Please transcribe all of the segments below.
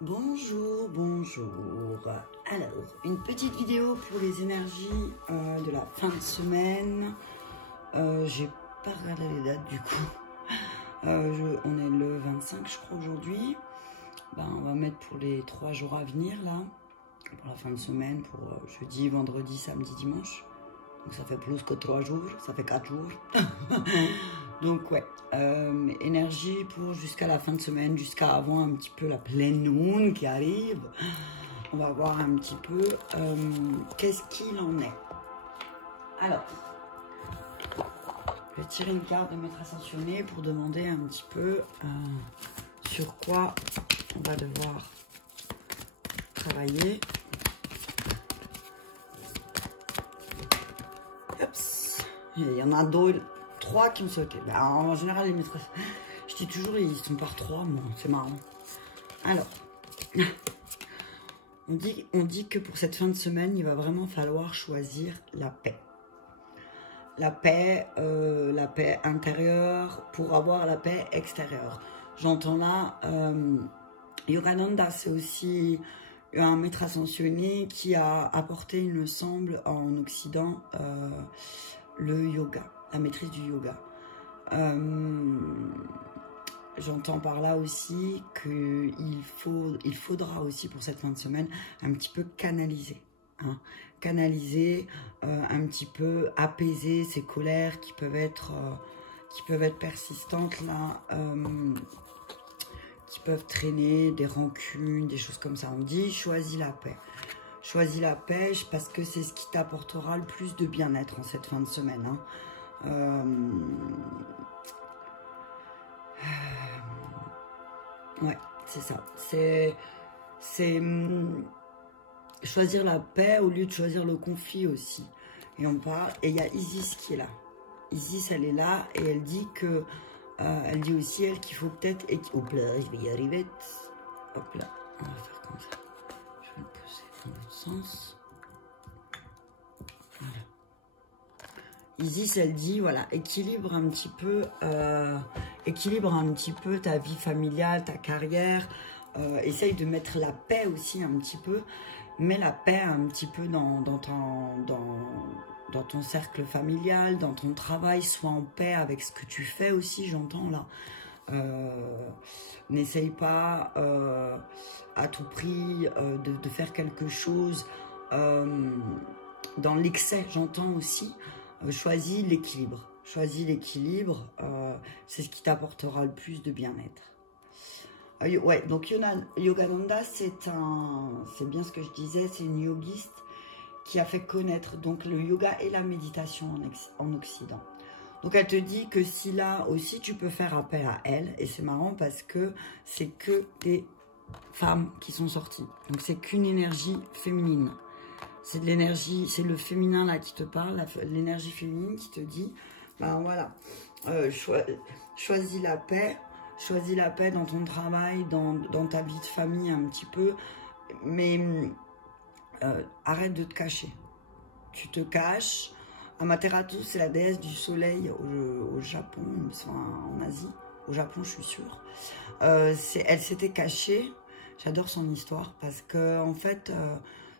Bonjour, bonjour. Alors, une petite vidéo pour les énergies de la fin de semaine. J'ai pas regardé les dates du coup. On est le 25 je crois aujourd'hui. On va mettre pour les 3 jours à venir là. Pour la fin de semaine, pour jeudi, vendredi, samedi, dimanche. Donc ça fait plus que 3 jours, ça fait 4 jours. Donc ouais, énergie pour jusqu'à la fin de semaine, jusqu'à avant un petit peu la pleine lune qui arrive. On va voir un petit peu qu'est-ce qu'il en est. Alors, je vais tirer une carte de maître ascensionné pour demander un petit peu sur quoi on va devoir travailler. Oups. Il y en a 3 qui me sautent. En général, les maîtres, je dis toujours, ils sont par 3, mais c'est marrant. Alors, on dit que pour cette fin de semaine, il va vraiment falloir choisir la paix. La paix intérieure pour avoir la paix extérieure. J'entends là, Yogananda, c'est aussi un maître ascensionné qui a apporté, il me semble, en Occident, le yoga, la maîtrise du yoga. J'entends par là aussi qu'il faudra aussi pour cette fin de semaine un petit peu canaliser. Canaliser, un petit peu apaiser ces colères qui peuvent être persistantes là, qui peuvent traîner, des rancunes, des choses comme ça. On dit choisis la paix. Choisis la paix parce que c'est ce qui t'apportera le plus de bien-être en cette fin de semaine. Ouais, c'est ça. C'est choisir la paix au lieu de choisir le conflit aussi. Et on parle, et il y a Isis qui est là. Isis, elle est là et elle dit que, elle dit aussi, elle, qu'il faut peut-être... Hop là, je vais y arriver. Hop là, on va faire comme ça. Je vais le pousser dans l'autre sens. Voilà. Isis, elle dit, voilà, équilibre un petit peu ta vie familiale, ta carrière. Essaye de mettre la paix aussi un petit peu. Mets la paix un petit peu dans ton cercle familial, dans ton travail. Sois en paix avec ce que tu fais aussi, j'entends là. N'essaye pas à tout prix de faire quelque chose dans l'excès, j'entends aussi. Choisis l'équilibre. Choisis l'équilibre, c'est ce qui t'apportera le plus de bien-être. Ouais, donc Yogananda, c'est bien ce que je disais, c'est une yogiste qui a fait connaître donc le yoga et la méditation en Occident. Donc elle te dit que si là aussi tu peux faire appel à elle, et c'est marrant parce que c'est que des femmes qui sont sorties. Donc c'est qu'une énergie féminine. C'est de l'énergie, c'est le féminin là qui te parle, l'énergie féminine qui te dit, ben voilà, choisis la paix. Choisis la paix dans ton travail, dans ta vie de famille un petit peu. Mais arrête de te cacher. Tu te caches. Amaterasu, c'est la déesse du soleil au Japon, en Asie. Au Japon, je suis sûre. Elle s'était cachée. J'adore son histoire parce que en fait,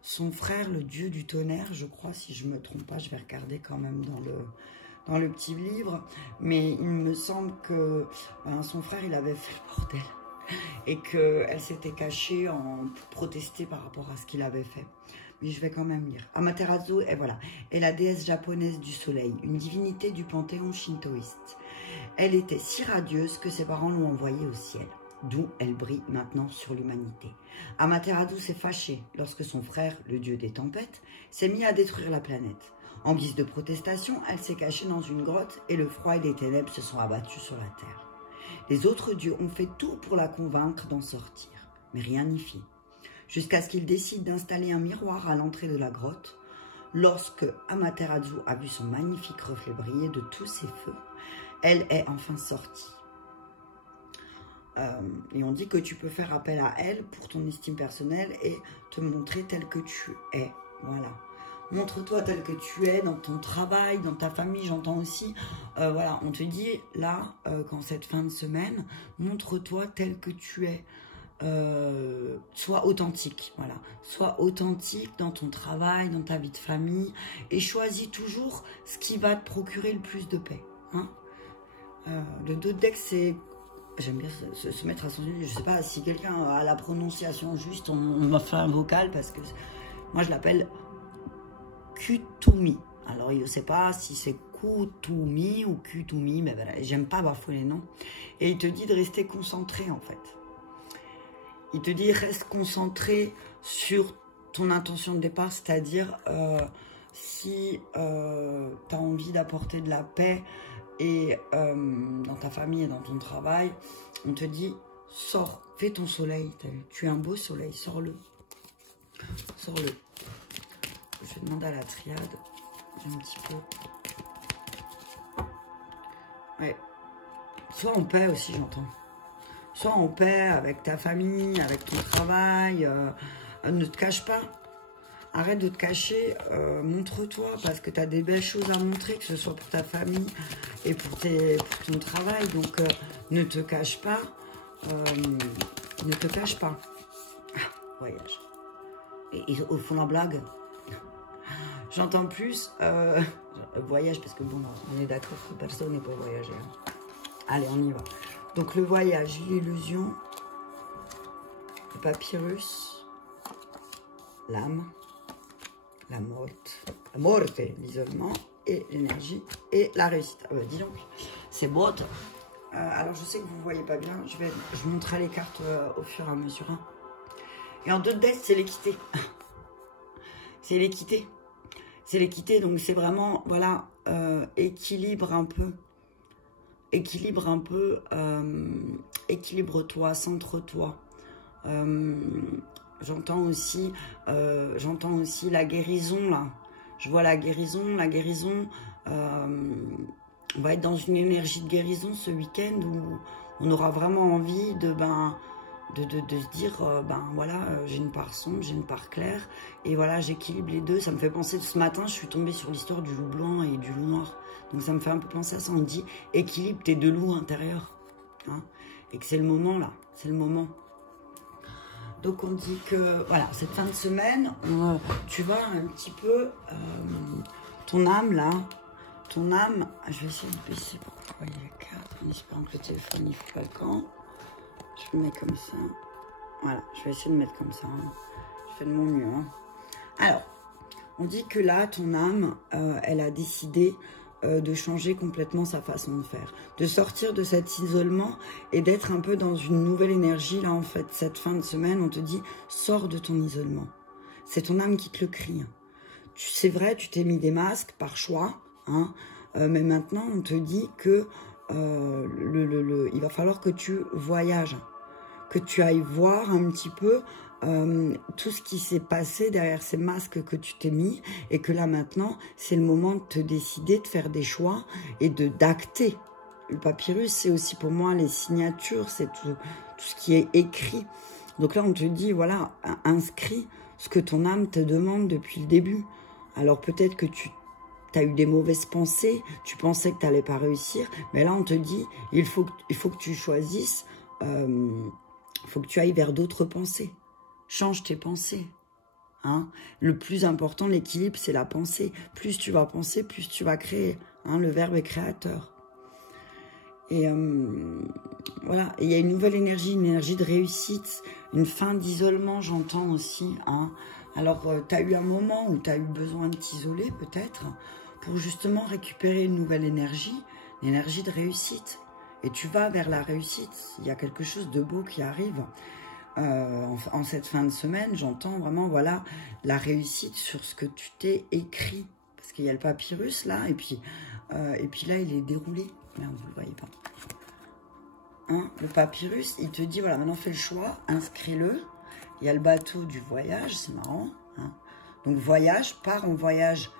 son frère, le dieu du tonnerre, je crois, si je ne me trompe pas, je vais regarder quand même dans le petit livre, mais il me semble que son frère, il avait fait le bordel et qu'elle s'était cachée pour protester par rapport à ce qu'il avait fait. Mais je vais quand même lire. Amaterasu, et voilà, est la déesse japonaise du soleil, une divinité du panthéon shintoïste. Elle était si radieuse que ses parents l'ont envoyée au ciel, d'où elle brille maintenant sur l'humanité. Amaterasu s'est fâchée lorsque son frère, le dieu des tempêtes, s'est mis à détruire la planète. En guise de protestation, elle s'est cachée dans une grotte et le froid et les ténèbres se sont abattus sur la terre. Les autres dieux ont fait tout pour la convaincre d'en sortir, mais rien n'y fit. Jusqu'à ce qu'ils décident d'installer un miroir à l'entrée de la grotte. Lorsque Amaterasu a vu son magnifique reflet briller de tous ses feux, elle est enfin sortie. Et on dit que tu peux faire appel à elle pour ton estime personnelle et te montrer tel que tu es. Voilà. Montre-toi tel que tu es dans ton travail, dans ta famille, j'entends aussi. Voilà, on te dit là, quand cette fin de semaine, montre-toi tel que tu es. sois authentique, voilà. Sois authentique dans ton travail, dans ta vie de famille, et choisis toujours ce qui va te procurer le plus de paix. Hein. Le dos de deck, c'est... J'aime bien se mettre à son... Je sais pas si quelqu'un a la prononciation juste, on va faire un vocal, parce que moi je l'appelle Kutumi. Alors je sais pas si c'est Kutumi ou Kutumi, mais voilà, j'aime pas bafouer les noms. Et il te dit de rester concentré en fait. Il te dit reste concentré sur ton intention de départ, c'est-à-dire si tu as envie d'apporter de la paix et dans ta famille et dans ton travail, on te dit sors, fais ton soleil, tu es un beau soleil, sors-le. Sors-le. Je vais demander à la triade un petit peu. Ouais. Sois en paix aussi, j'entends. Sois en paix avec ta famille, avec ton travail. Ne te cache pas. Arrête de te cacher. Montre-toi parce que tu as des belles choses à montrer, que ce soit pour ta famille et pour ton travail. Donc, ne te cache pas. Ne te cache pas. Ah, voyage. Et au fond, la blague. J'entends plus voyage parce que bon, on est d'accord que personne n'est pas voyager. Hein. Allez, on y va. Donc le voyage, l'illusion, le papyrus, l'âme, la morte, l'isolement et l'énergie et la réussite. Ah bah dis donc, c'est beau. Alors je sais que vous ne voyez pas bien, je montrerai les cartes au fur et à mesure. Hein. Et en 2 de deck, c'est l'équité. C'est l'équité. C'est l'équité, donc c'est vraiment, voilà, équilibre un peu. Équilibre-toi, centre-toi. J'entends aussi la guérison, là. Je vois la guérison, on va être dans une énergie de guérison ce week-end où on aura vraiment envie de se dire, voilà, j'ai une part sombre, j'ai une part claire, et voilà, j'équilibre les deux. Ça me fait penser, ce matin, je suis tombée sur l'histoire du loup blanc et du loup noir. Donc ça me fait un peu penser à ça, on dit, équilibre tes 2 loups intérieurs. Hein, et que c'est le moment, là, c'est le moment. Donc on dit que, voilà, cette fin de semaine, tu vas un petit peu, ton âme, là, je vais essayer de baisser pour que vous voyez les cartes, en espérant que le téléphone, il ne faut pas le camp. Je le mets comme ça. Voilà, je vais essayer de mettre comme ça. Hein. Je fais de mon mieux. Hein. Alors, on dit que là, ton âme, elle a décidé de changer complètement sa façon de faire. De sortir de cet isolement et d'être un peu dans une nouvelle énergie. Là, en fait, cette fin de semaine, on te dit, sors de ton isolement. C'est ton âme qui te le crie. C'est vrai, tu t'es mis des masques par choix. Hein, mais maintenant, on te dit que il va falloir que tu voyages, que tu ailles voir un petit peu tout ce qui s'est passé derrière ces masques que tu t'es mis, et que là maintenant c'est le moment de te décider, de faire des choix et d'acter. Le papyrus, c'est aussi pour moi les signatures, c'est tout ce qui est écrit. Donc là on te dit, voilà, inscris ce que ton âme te demande depuis le début. Alors peut-être que tu as eu des mauvaises pensées, tu pensais que tu n'allais pas réussir, mais là on te dit, il faut que tu choisisses, faut que tu ailles vers d'autres pensées. Change tes pensées. Hein. Le plus important, l'équilibre, c'est la pensée. Plus tu vas penser, plus tu vas créer. Hein. Le verbe est créateur. Et voilà, il y a une nouvelle énergie, une énergie de réussite, une fin d'isolement, j'entends aussi. Hein. Alors, tu as eu un moment où tu as eu besoin de t'isoler, peut-être, pour justement récupérer une nouvelle énergie, une énergie de réussite. Et tu vas vers la réussite. Il y a quelque chose de beau qui arrive. En cette fin de semaine, j'entends vraiment, voilà, la réussite sur ce que tu t'es écrit. Parce qu'il y a le papyrus, là, et puis là, il est déroulé. Merde, vous ne le voyez pas. Hein, le papyrus, il te dit, voilà, maintenant fais le choix, inscris-le. Il y a le bateau du voyage, c'est marrant. Hein. Donc voyage, pars en voyage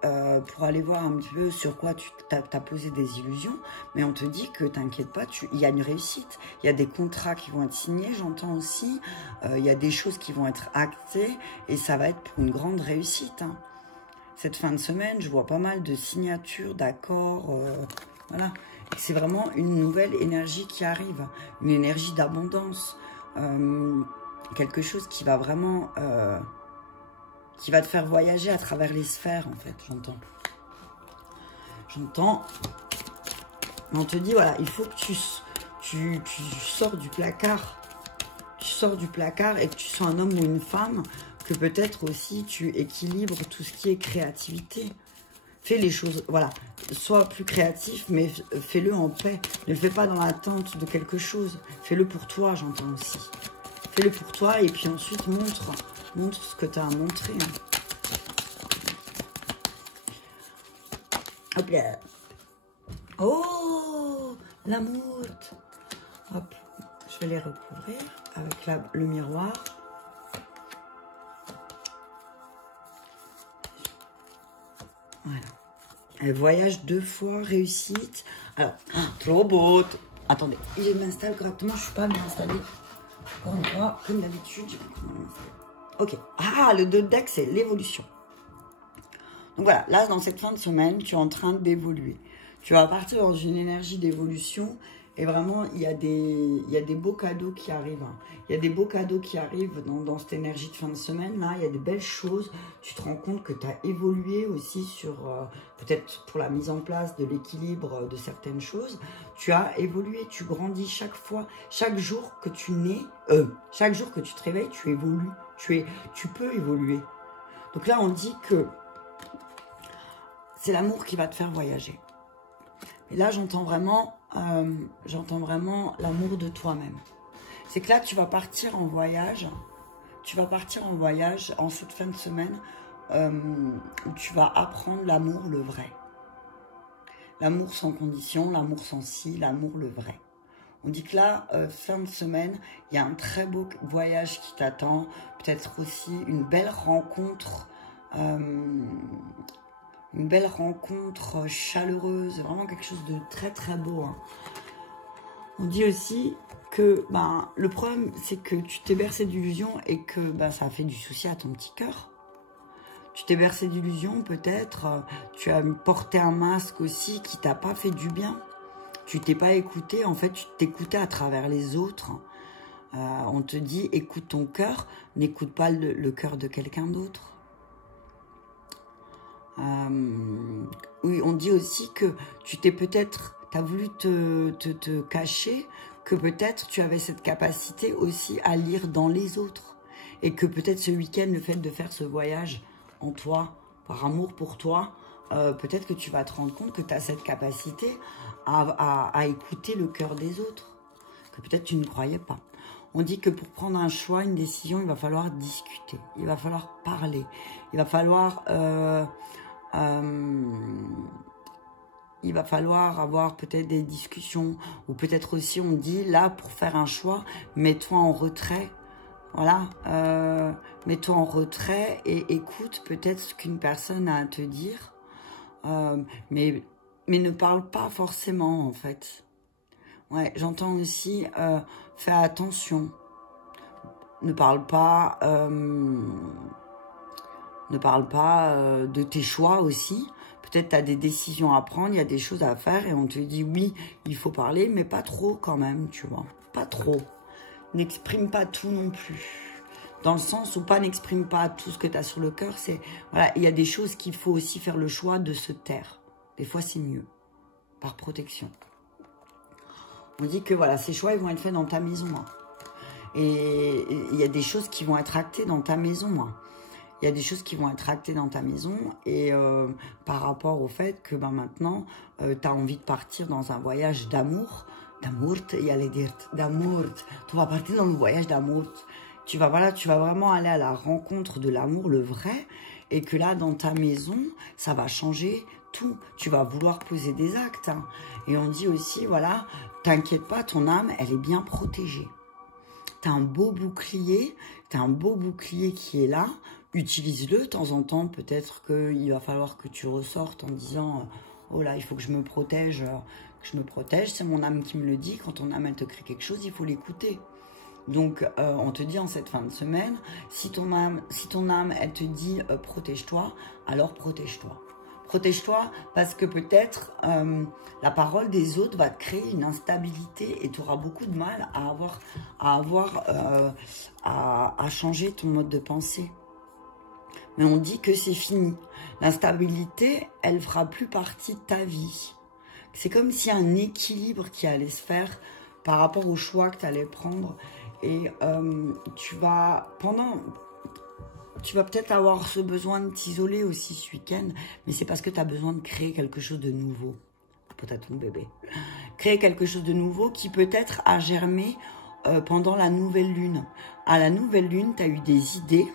pour aller voir un petit peu sur quoi tu t'as posé des illusions. Mais on te dit que t'inquiète pas, il y a une réussite. Il y a des contrats qui vont être signés, j'entends aussi. Il y a des choses qui vont être actées et ça va être pour une grande réussite. Hein. Cette fin de semaine, je vois pas mal de signatures, d'accords, voilà. C'est vraiment une nouvelle énergie qui arrive, une énergie d'abondance. quelque chose qui va vraiment... qui va te faire voyager à travers les sphères, en fait, j'entends. J'entends. On te dit, voilà, il faut que tu sors du placard. Tu sors du placard et que tu sois un homme ou une femme, que peut-être aussi tu équilibres tout ce qui est créativité. Fais les choses, voilà. Sois plus créatif, mais fais-le en paix. Ne le fais pas dans l'attente de quelque chose. Fais-le pour toi, j'entends aussi. Fais-le pour toi et puis ensuite montre ce que tu as à montrer. Hop là. Oh, l'amour. Hop, je vais les recouvrir avec le miroir. Voilà. Elle voyage 2 fois, réussite. Alors, trop beau. Attendez, je m'installe correctement, je ne suis pas bien installée. Encore une fois, comme d'habitude, ok. Ah, le 2 de deck, c'est l'évolution. Donc voilà, là, dans cette fin de semaine, tu es en train d'évoluer. Tu vas partir dans une énergie d'évolution et vraiment, il y a des beaux cadeaux qui arrivent. Il y a des beaux cadeaux qui arrivent dans cette énergie de fin de semaine. Là, il y a des belles choses. Tu te rends compte que tu as évolué aussi sur, peut-être pour la mise en place de l'équilibre de certaines choses. Tu as évolué, tu grandis chaque fois. Chaque jour que tu nais, chaque jour que tu te réveilles, tu évolues. Tu peux évoluer. Donc là, on dit que c'est l'amour qui va te faire voyager. Et là, j'entends vraiment l'amour de toi-même. C'est que là, tu vas partir en voyage. Tu vas partir en voyage en cette fin de semaine où tu vas apprendre l'amour, le vrai. L'amour sans condition, l'amour sans si, l'amour, le vrai. On dit que là, fin de semaine, il y a un très beau voyage qui t'attend. Peut-être aussi une belle rencontre. Une belle rencontre chaleureuse, vraiment quelque chose de très très beau. Hein. On dit aussi que le problème, c'est que tu t'es bercé d'illusions et que ça a fait du souci à ton petit cœur. Tu t'es bercé d'illusions, peut-être. Tu as porté un masque aussi qui t'a pas fait du bien. Tu t'es pas écouté. En fait, tu t'écoutais à travers les autres. On te dit, écoute ton cœur, n'écoute pas le cœur de quelqu'un d'autre. Oui, on dit aussi que tu as voulu te cacher, que peut-être tu avais cette capacité aussi à lire dans les autres. Et que peut-être ce week-end, le fait de faire ce voyage en toi, par amour pour toi, peut-être que tu vas te rendre compte que tu as cette capacité à écouter le cœur des autres, que peut-être tu ne croyais pas. On dit que pour prendre un choix, une décision, il va falloir discuter, il va falloir parler, il va falloir avoir peut-être des discussions, ou peut-être aussi on dit là pour faire un choix, mets-toi en retrait, voilà, mets-toi en retrait et écoute peut-être ce qu'une personne a à te dire, mais ne parle pas forcément en fait. Ouais, j'entends aussi fais attention, ne parle pas de tes choix aussi. Peut-être tu as des décisions à prendre, il y a des choses à faire et on te dit oui, il faut parler, mais pas trop quand même, tu vois. Pas trop. N'exprime pas tout non plus. Dans le sens où pas n'exprime pas tout ce que tu as sur le cœur, c'est voilà, il y a des choses qu'il faut aussi faire le choix de se taire. Des fois, c'est mieux, par protection. On dit que voilà, ces choix, ils vont être faits dans ta maison. Hein. Et il y a des choses qui vont être actées dans ta maison. Hein. Il y a des choses qui vont être actées dans ta maison et par rapport au fait que maintenant, tu as envie de partir dans un voyage d'amour. D'amour, il allait dire d'amour. Tu vas partir dans le voyage d'amour. Tu vas vraiment aller à la rencontre de l'amour, le vrai. Et que là, dans ta maison, ça va changer tout. Tu vas vouloir poser des actes. Hein. Et on dit aussi, voilà, t'inquiète pas, ton âme, elle est bien protégée. Tu as un beau bouclier. Tu as un beau bouclier qui est là. Utilise-le de temps en temps, peut-être qu'il va falloir que tu ressortes en disant « Oh là, il faut que je me protège, c'est mon âme qui me le dit, quand ton âme elle te crée quelque chose, il faut l'écouter. » Donc, on te dit en cette fin de semaine, si ton âme elle te dit « Protège-toi », alors protège-toi. Protège-toi parce que peut-être la parole des autres va te créer une instabilité et tu auras beaucoup de mal à changer ton mode de pensée. Mais on dit que c'est fini. L'instabilité, elle fera plus partie de ta vie. C'est comme s'il y a un équilibre qui allait se faire par rapport au choix que tu allais prendre. Et tu vas peut-être avoir ce besoin de t'isoler aussi ce week-end, mais c'est parce que tu as besoin de créer quelque chose de nouveau. Peut-être ton bébé. Créer quelque chose de nouveau qui peut-être a germé pendant la nouvelle lune. À la nouvelle lune, tu as eu des idées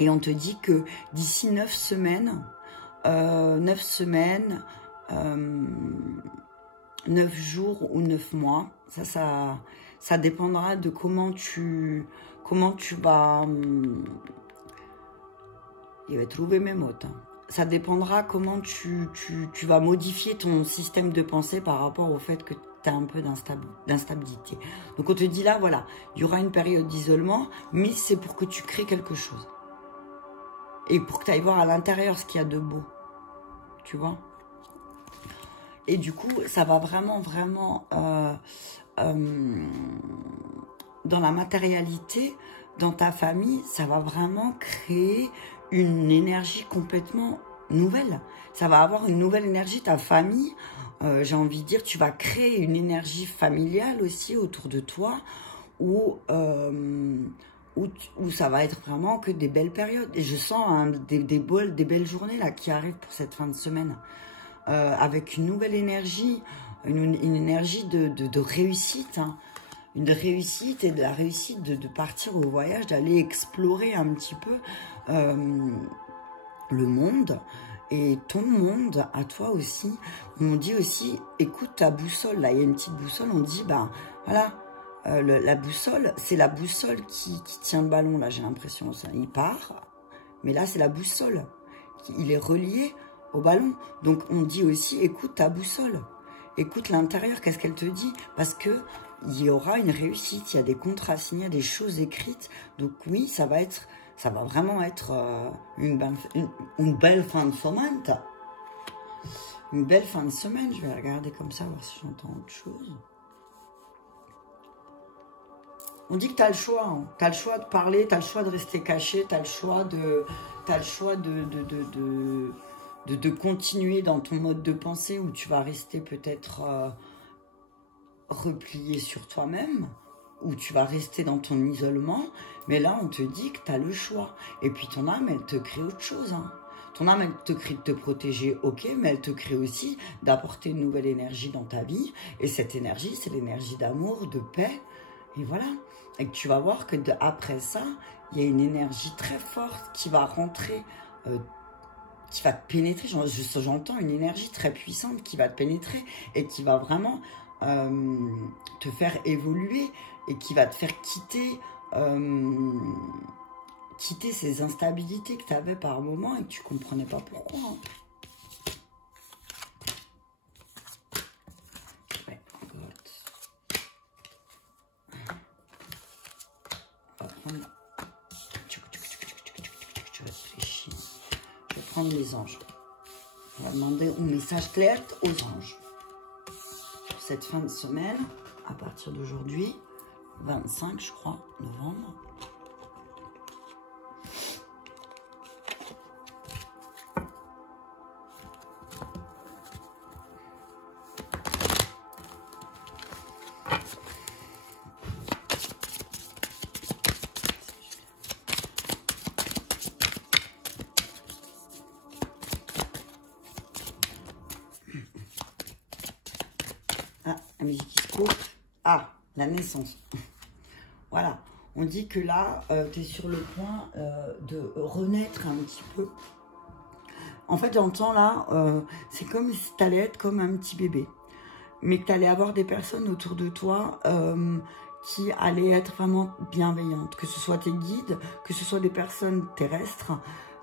et on te dit que d'ici 9 semaines, 9 jours ou 9 mois, ça dépendra de comment tu vas... Il va trouver mes mots. Ça dépendra comment tu vas modifier ton système de pensée par rapport au fait que tu as un peu d'instabilité. Donc on te dit là, voilà, il y aura une période d'isolement, mais c'est pour que tu crées quelque chose. Et pour que tu ailles voir à l'intérieur ce qu'il y a de beau. Tu vois? Et du coup, ça va vraiment dans la matérialité, dans ta famille, ça va vraiment créer une énergie complètement nouvelle. Ça va avoir une nouvelle énergie, ta famille. J'ai envie de dire, tu vas créer une énergie familiale aussi autour de toi où ça va être vraiment que des belles périodes. Et je sens des belles journées là qui arrivent pour cette fin de semaine. Avec une nouvelle énergie, une énergie de réussite. Hein. Une réussite et de la réussite de partir au voyage, d'aller explorer un petit peu le monde. Et ton monde, à toi aussi, on dit aussi, écoute ta boussole. Là, il y a une petite boussole, on dit, ben voilà, la boussole, c'est la boussole qui tient le ballon, là, j'ai l'impression. Il part, mais là, c'est la boussole. Il est relié au ballon. Donc, on dit aussi, écoute ta boussole. Écoute l'intérieur, qu'est-ce qu'elle te dit? Parce que il y aura une réussite, il y a des contrats signés, des choses écrites. Donc oui, ça va vraiment être une belle fin de semaine. Une belle fin de semaine. Je vais regarder comme ça, voir si j'entends autre chose. On dit que tu as le choix. Hein. Tu as le choix de parler, tu as le choix de rester caché, tu as le choix de continuer dans ton mode de pensée où tu vas rester peut-être replié sur toi-même, où tu vas rester dans ton isolement. Mais là, on te dit que tu as le choix. Et puis ton âme, elle te crée autre chose. Hein. Ton âme, elle te crée de te protéger, ok, mais elle te crée aussi d'apporter une nouvelle énergie dans ta vie. Et cette énergie, c'est l'énergie d'amour, de paix. Et voilà. Et que tu vas voir que après ça, il y a une énergie très forte qui va rentrer, qui va te pénétrer. J'entends une énergie très puissante qui va te pénétrer et qui va vraiment te faire évoluer et qui va te faire quitter ces instabilités que tu avais par moment et que tu comprenais pas pourquoi. Hein. Ouais, on va prendre... Je réfléchis. Je vais prendre les anges. On va demander un message clair aux anges. Cette fin de semaine, à partir d'aujourd'hui, 25, je crois, novembre. Ah, la musique qui se coupe. Ah, la naissance. Voilà, on dit que là, tu es sur le point de renaître un petit peu. En fait, j'entends là, c'est comme si tu allais être comme un petit bébé. Mais que tu allais avoir des personnes autour de toi qui allaient être vraiment bienveillantes. Que ce soit tes guides, que ce soit des personnes terrestres.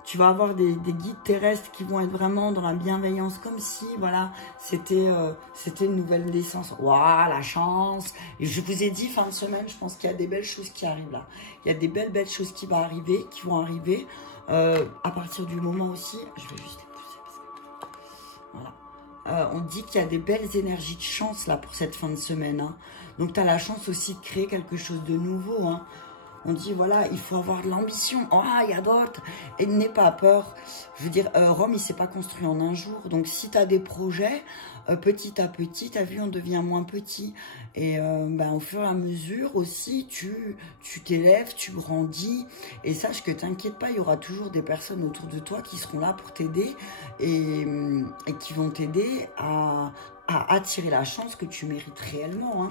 Tu vas avoir des guides terrestres qui vont être vraiment dans la bienveillance, comme si, voilà, c'était une nouvelle naissance. Waouh, la chance! Et je vous ai dit, fin de semaine, je pense qu'il y a des belles choses qui arrivent là. Il y a des belles choses qui vont arriver, à partir du moment aussi, je vais juste les pousser parce que on dit qu'il y a des belles énergies de chance là pour cette fin de semaine. Hein. Donc tu as la chance aussi de créer quelque chose de nouveau. Hein. On dit, voilà, il faut avoir de l'ambition. Oh, il y a d'autres. Et n'aie pas peur. Je veux dire, Rome, il ne s'est pas construit en un jour. Donc, si tu as des projets, petit à petit, tu as vu, on devient moins petit. Et au fur et à mesure aussi, tu t'élèves, tu grandis. Et sache que t'inquiète pas, il y aura toujours des personnes autour de toi qui seront là pour t'aider et qui vont t'aider à attirer la chance que tu mérites réellement, hein.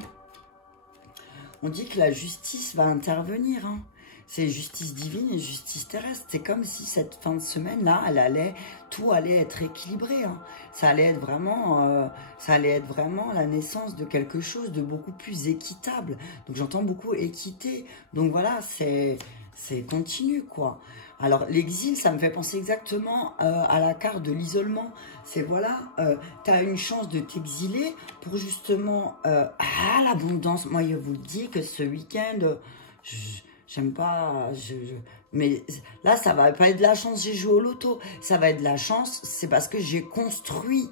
On dit que la justice va intervenir. Hein. C'est justice divine et justice terrestre. C'est comme si cette fin de semaine-là, tout allait être équilibré. Hein. Ça allait être vraiment la naissance de quelque chose de beaucoup plus équitable. Donc j'entends beaucoup équité. Donc voilà, c'est continu, quoi. Alors, l'exil, ça me fait penser exactement à la carte de l'isolement. C'est voilà, tu as une chance de t'exiler pour justement l'abondance. Moi, je vous dis que ce week-end, j'aime pas, mais là, ça va pas être de la chance, j'ai joué au loto. Ça va être de la chance, c'est parce que j'ai construit.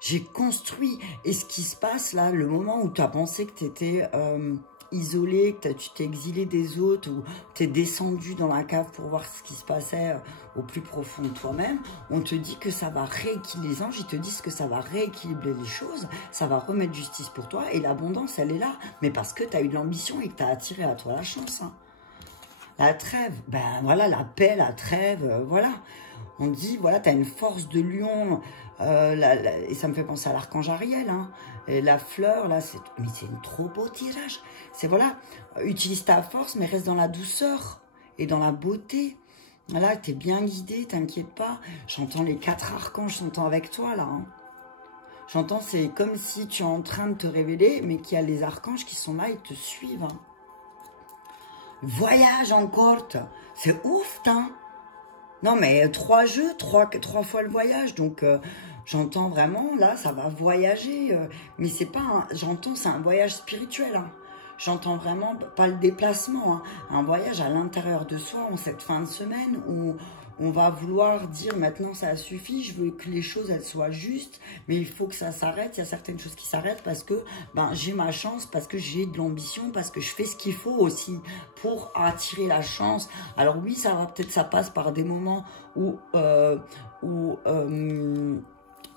J'ai construit. Et ce qui se passe là, le moment où tu as pensé que tu étais isolé, que tu t'es exilé des autres, ou tu es descendu dans la cave pour voir ce qui se passait au plus profond de toi-même, on te dit que ça va rééquilibrer. Les anges, ils te disent que ça va rééquilibrer les choses, ça va remettre justice pour toi, et l'abondance, elle est là. Mais parce que tu as eu de l'ambition et que tu as attiré à toi la chance. Hein. La trêve, ben voilà, la paix, la trêve, voilà. On dit, voilà, tu as une force de lion, et ça me fait penser à l'archange Ariel, hein. Et la fleur, là, mais c'est un trop beau tirage. C'est, voilà, utilise ta force, mais reste dans la douceur et dans la beauté. Voilà, tu es bien guidé, t'inquiète pas. J'entends les 4 archanges, j'entends avec toi, là. Hein. J'entends, c'est comme si tu es en train de te révéler, mais qu'il y a les archanges qui sont là et te suivent. Hein. Voyage encore, c'est ouf, hein. Non, mais 3 jeux, 3 fois le voyage. Donc, j'entends vraiment, là, ça va voyager. Mais c'est pas j'entends, c'est un voyage spirituel. Hein. J'entends vraiment, pas le déplacement, hein, un voyage à l'intérieur de soi en cette fin de semaine où on va vouloir dire maintenant ça suffit, je veux que les choses elles soient justes, mais il faut que ça s'arrête. Il y a certaines choses qui s'arrêtent parce que j'ai ma chance, parce que j'ai de l'ambition, parce que je fais ce qu'il faut aussi pour attirer la chance. Alors oui, ça va peut-être, ça passe par des moments où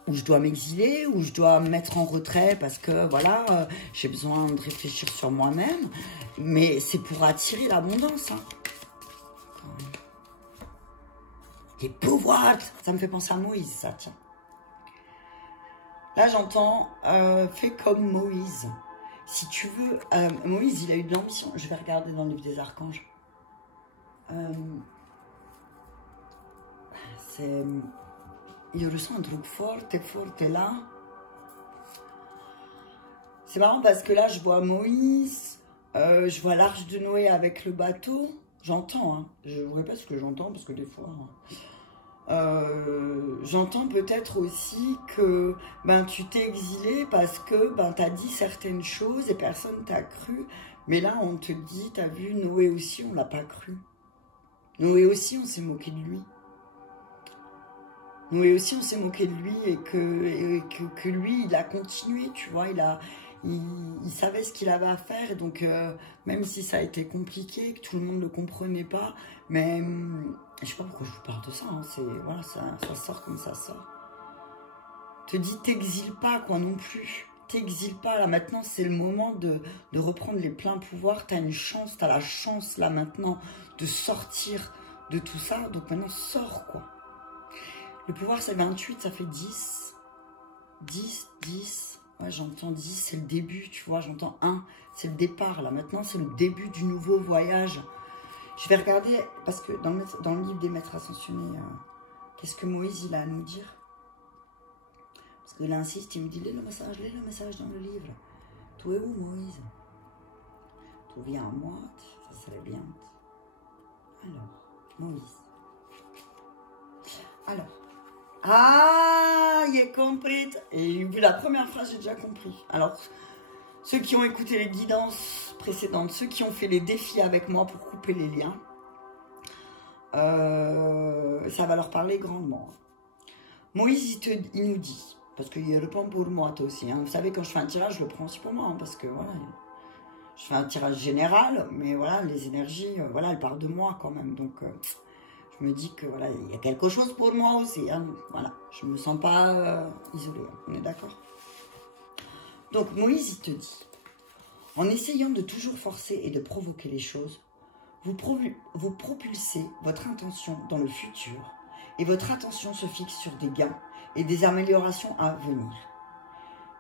je dois m'exiler, où je dois me mettre en retrait parce que voilà, j'ai besoin de réfléchir sur moi-même, mais c'est pour attirer l'abondance. Hein. Les pouvoirs, ça me fait penser à Moïse, ça, tiens. Là, j'entends, fais comme Moïse. Si tu veux, Moïse, il a eu de l'ambition. Je vais regarder dans le livre des archanges. Il ressent un truc fort là. C'est marrant parce que là, je vois Moïse, je vois l'arche de Noé avec le bateau. J'entends, hein. Je ne vois pas ce que j'entends parce que des fois... j'entends peut-être aussi que tu t'es exilé parce que tu as dit certaines choses et personne t'a cru. Mais là, on te dit, t'as vu, Noé aussi, on l'a pas cru. Noé aussi, on s'est moqué de lui. Noé aussi, on s'est moqué de lui et que lui, il a continué, tu vois, il savait ce qu'il avait à faire. Et donc, même si ça a été compliqué, que tout le monde ne le comprenait pas, mais je sais pas pourquoi je vous parle de ça, hein, voilà, ça sort comme ça sort. Te dis, t'exiles pas, quoi, non plus. T'exiles pas, là, maintenant, c'est le moment de reprendre les pleins pouvoirs. T'as une chance, t'as la chance, là, maintenant, de sortir de tout ça. Donc, maintenant, sors, quoi. Le pouvoir, c'est 28, ça fait 10. 10, 10. Ouais, j'entends 10, c'est le début, tu vois. J'entends 1, c'est le départ, là. Maintenant, c'est le début du nouveau voyage. Je vais regarder, parce que dans le livre des maîtres ascensionnés, qu'est-ce que Moïse, il a à nous dire? Parce qu'il insiste, il me dit, lis le message dans le livre. Tu es où, Moïse? Tu viens à moi, ça serait bien. Alors, Moïse. Alors. Ah, il est compris. Et vu la première phrase, j'ai déjà compris. Alors, ceux qui ont écouté les guidances précédentes, ceux qui ont fait les défis avec moi pour couper les liens, ça va leur parler grandement. Moïse, il nous dit, Parce qu'il le prend pour moi, toi aussi. Hein. Vous savez, quand je fais un tirage, je le prends aussi pour moi. Hein, parce que voilà, je fais un tirage général, mais voilà, les énergies, voilà, elles partent de moi quand même. Donc, je me dis que voilà, il y a quelque chose pour moi aussi. Hein. Voilà, je ne me sens pas isolée. Hein. On est d'accord? Donc, Moïse, il te dit, en essayant de toujours forcer et de provoquer les choses, vous propulsez votre intention dans le futur et votre attention se fixe sur des gains et des améliorations à venir.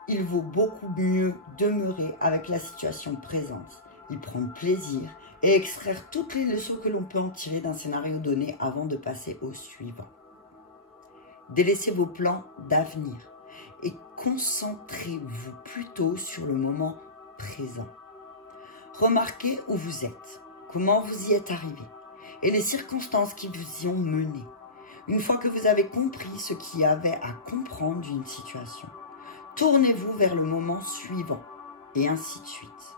Il vaut beaucoup mieux demeurer avec la situation présente, y prendre plaisir et extraire toutes les leçons que l'on peut en tirer d'un scénario donné avant de passer au suivant. Délaissez vos plans d'avenir et concentrez-vous plutôt sur le moment présent. Remarquez où vous êtes, comment vous y êtes arrivé et les circonstances qui vous y ont mené. Une fois que vous avez compris ce qu'il y avait à comprendre d'une situation, tournez-vous vers le moment suivant et ainsi de suite.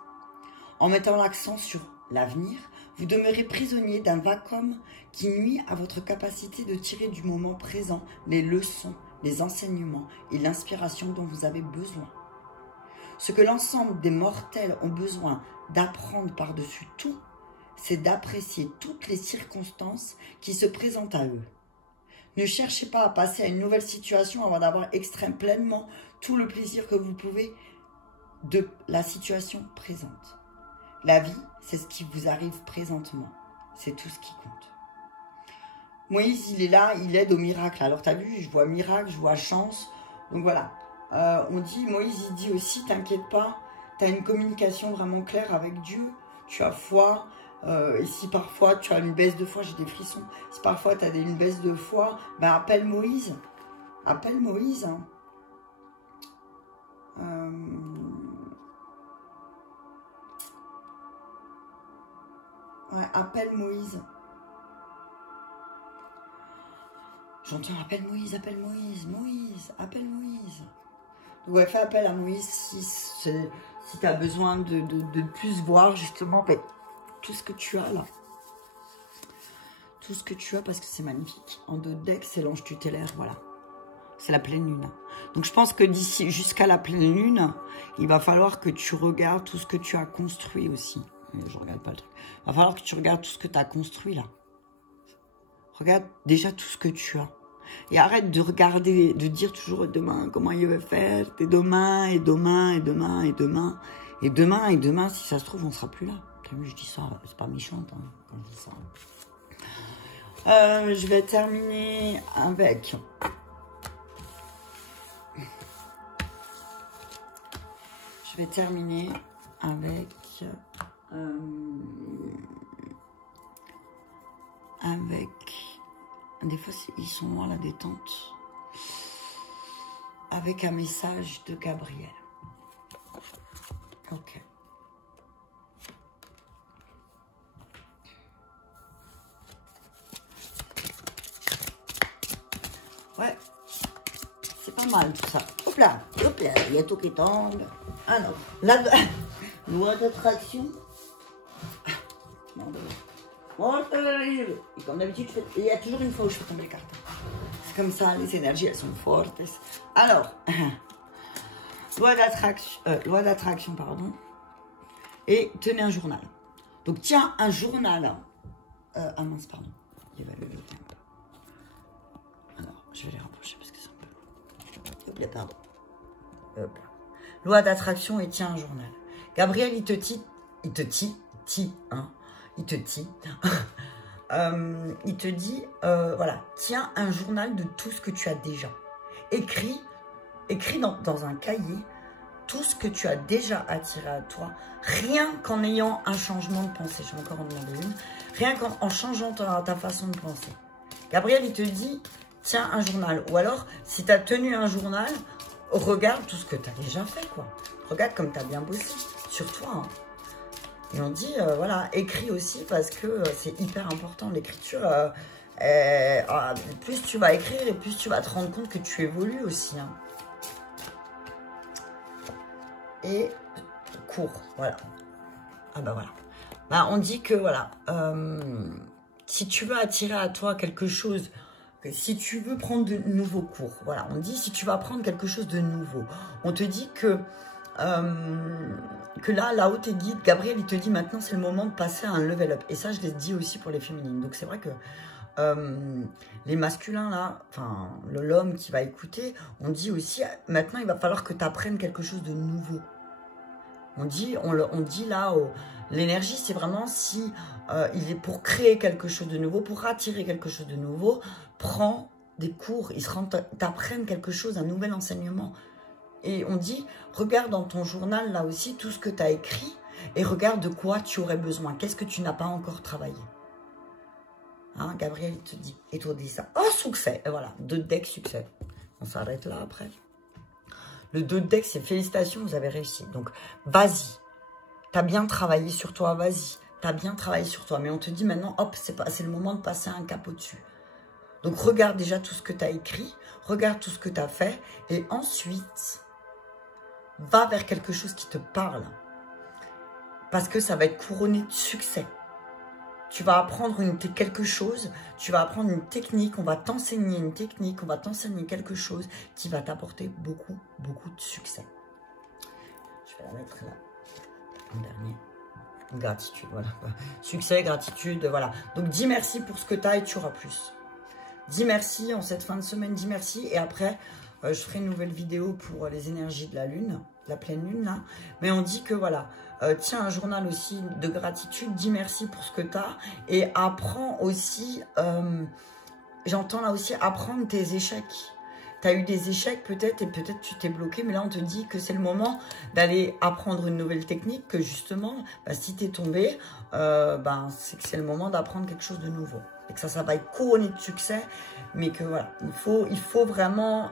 En mettant l'accent sur l'avenir, vous demeurez prisonnier d'un vacuum qui nuit à votre capacité de tirer du moment présent les leçons, les enseignements et l'inspiration dont vous avez besoin. Ce que l'ensemble des mortels ont besoin d'apprendre par-dessus tout, c'est d'apprécier toutes les circonstances qui se présentent à eux. Ne cherchez pas à passer à une nouvelle situation avant d'avoir extrait pleinement tout le plaisir que vous pouvez de la situation présente. La vie, c'est ce qui vous arrive présentement. C'est tout ce qui compte. Moïse, il est là, il aide au miracle. Alors, tu as vu, je vois miracle, je vois chance. Donc, voilà. On dit, Moïse, il dit aussi, t'inquiète pas, tu as une communication vraiment claire avec Dieu. Tu as foi. Et si parfois tu as une baisse de foi, j'ai des frissons. Si parfois tu as une baisse de foi, ben appelle Moïse. Appelle Moïse. Hein. Ouais, appelle Moïse. J'entends appelle Moïse, Moïse, appelle Moïse. Ouais, fais appel à Moïse si tu as besoin de plus voir justement ben, tout ce que tu as là. Tout ce que tu as parce que c'est magnifique. En deux decks, c'est l'ange tutélaire, voilà. C'est la pleine lune. Donc je pense que d'ici jusqu'à la pleine lune, il va falloir que tu regardes tout ce que tu as construit aussi. Je regarde pas le truc. Il va falloir que tu regardes tout ce que tu as construit là. Regarde déjà tout ce que tu as. Et arrête de regarder, de dire toujours demain, comment il va faire. Et demain, et demain, et demain, et demain. Et demain, et demain, si ça se trouve, on ne sera plus là. T'as vu, je dis ça, c'est pas méchant hein, quand je dis ça. Je vais terminer avec... Je vais terminer avec... Des fois, ils sont loin la détente. Avec un message de Gabriel. Ok. Ouais. C'est pas mal tout ça. Hop là, il y a tout qui tombe. Alors, la loi d'attraction. Comme d'habitude, il y a toujours une fois où je fais tomber les cartes. C'est comme ça, les énergies, elles sont fortes. Alors, loi d'attraction, pardon. Et tenez un journal. Donc, tiens un journal. Ah mince, pardon. Il va le lever un peu. Alors, je vais les rapprocher parce que c'est un peu... Hop là, pardon. Hop. Loi d'attraction et tiens un journal. Gabriel, il te dit, hein. Il te dit, voilà, tiens un journal de tout ce que tu as déjà. Écris dans un cahier tout ce que tu as déjà attiré à toi, rien qu'en ayant un changement de pensée. Je vais encore en demander une. Rien qu'en changeant ta façon de penser. Gabriel, il te dit, tiens un journal. Ou alors, si tu as tenu un journal, regarde tout ce que tu as déjà fait, quoi. Regarde comme tu as bien bossé sur toi, hein. Et on dit, voilà, écris aussi parce que c'est hyper important. L'écriture, plus tu vas écrire et plus tu vas te rendre compte que tu évolues aussi. Hein. Et cours, voilà. Ah bah voilà. Bah, on dit que, voilà, si tu veux attirer à toi quelque chose que si tu veux prendre de nouveaux cours, voilà, on dit si tu vas apprendre quelque chose de nouveau, on te dit que là-haut tes guides, Gabriel, il te dit maintenant c'est le moment de passer à un level up. Et ça, je l'ai dit aussi pour les féminines. Donc c'est vrai que les masculins là, enfin l'homme qui va écouter, on dit aussi maintenant il va falloir que tu apprennes quelque chose de nouveau. On dit là, l'énergie c'est vraiment si il est pour créer quelque chose de nouveau, pour attirer quelque chose de nouveau, prends des cours, t'apprennent quelque chose, un nouvel enseignement. Et on dit, regarde dans ton journal là aussi tout ce que tu as écrit et regarde de quoi tu aurais besoin, qu'est-ce que tu n'as pas encore travaillé. Hein, Gabriel, il te dit, et toi dis ça. Oh, succès. Et voilà, 2 decks, succès. On s'arrête là après. Le 2 decks, c'est félicitations, vous avez réussi. Donc, vas-y. Tu as bien travaillé sur toi, vas-y. Tu as bien travaillé sur toi. Mais on te dit maintenant, hop, c'est le moment de passer un cap au-dessus. Donc, regarde déjà tout ce que tu as écrit. Regarde tout ce que tu as fait. Et ensuite, va vers quelque chose qui te parle. Parce que ça va être couronné de succès. Tu vas apprendre quelque chose, tu vas apprendre une technique, on va t'enseigner une technique, on va t'enseigner quelque chose qui va t'apporter beaucoup, beaucoup de succès. Je vais la mettre là, en dernier. Gratitude, voilà. Succès, gratitude, voilà. Donc, dis merci pour ce que tu as et tu auras plus. Dis merci en cette fin de semaine, dis merci. Et après, je ferai une nouvelle vidéo pour les énergies de la lune, la pleine lune, là. Mais on dit que, voilà, tiens un journal aussi de gratitude, dis merci pour ce que tu as. Et apprends aussi, j'entends là aussi, apprendre tes échecs. Tu as eu des échecs peut-être et peut-être tu t'es bloqué. Mais là, on te dit que c'est le moment d'aller apprendre une nouvelle technique. Que justement, bah, si tu es tombé, c'est que c'est le moment d'apprendre quelque chose de nouveau. Et que ça va être couronné de succès. Mais que voilà, il faut vraiment,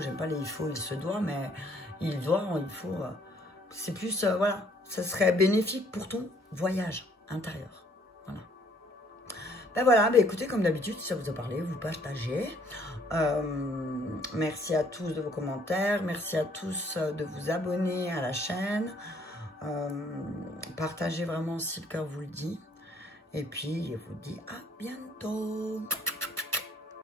j'aime pas les il faut, il se doit, mais il faut, c'est plus, voilà, ça serait bénéfique pour ton voyage intérieur. Voilà. Ben voilà, ben écoutez, comme d'habitude, si ça vous a parlé, vous partagez. Merci à tous de vos commentaires, merci à tous de vous abonner à la chaîne. Partagez vraiment si le cœur vous le dit. Et puis, je vous dis à bientôt.